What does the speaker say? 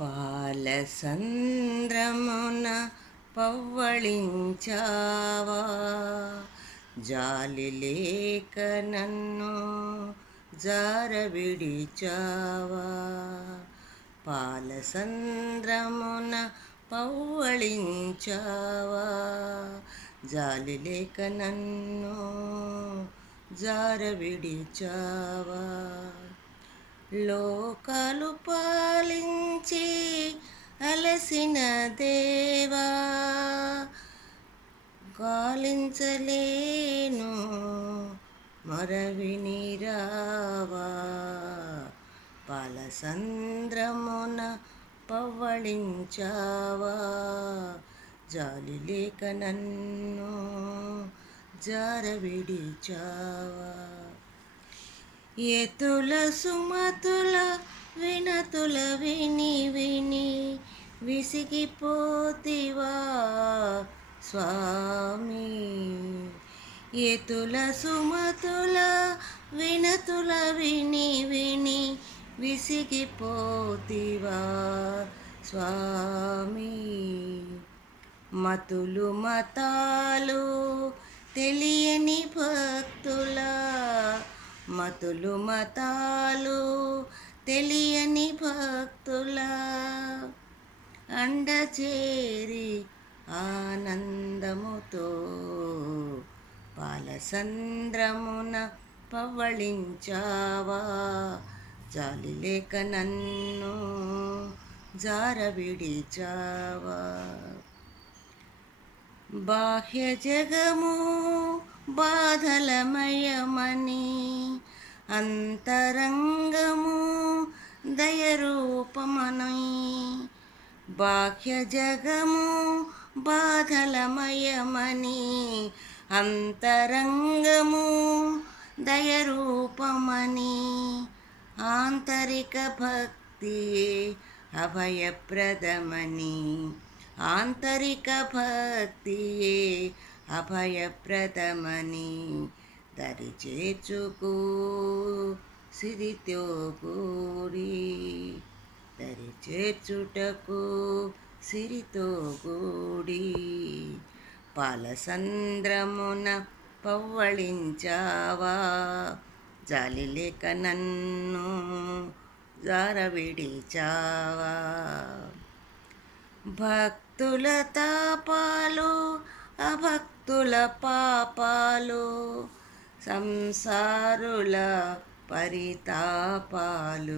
పాలసంద్రమున పవ్వళించావా, జాలి లేక నన్ను జారవిడిచావా. పాలసంద్రమున పవ్వళించావా, జాలి లేక నన్ను జారవిడిచావా. లోకాలు పాలించి అలసిన దేవా, గాలించలేను మరవిని రావా. పాలసంద్రమున పవ్వళించావా, జాలి లేక నన్ను జారవిడిచావా. ఎతుల సుమతుల వినతుల విని విని విసిగిపోతివా స్వామి. ఎతుల సుమతుల వినతుల విని విని విసిగిపోతివా స్వామి. మతులు మతాలు తెలియని భక్తుల, మతులు మతాలు తెలియని భక్తుల అండచేరి ఆనందముతో పాలసంద్రమున పవ్వళించావా, జాలి లేక నన్ను జారవిడిచావా. బాహ్య జగము బాధలమయమని అంతరంగము దయరూపమనై, బాహ్య జగము బాధలమయమని అంతరంగము దయరూపమని, ఆంతరిక భక్తియే అభయప్రదమని, ఆంతరిక భక్తియే అభయప్రదమని దరి చేర్చుకో సిరితో కూడి, దరి చేర్చుటకు సిరితో కూడి. పాలసంద్రమున పవ్వళించావా, జాలి లేక నన్ను జారవిడిచావా. భక్తుల తాపాలు అభక్తుల పాపాలు, సంసారుల పరితాపాలు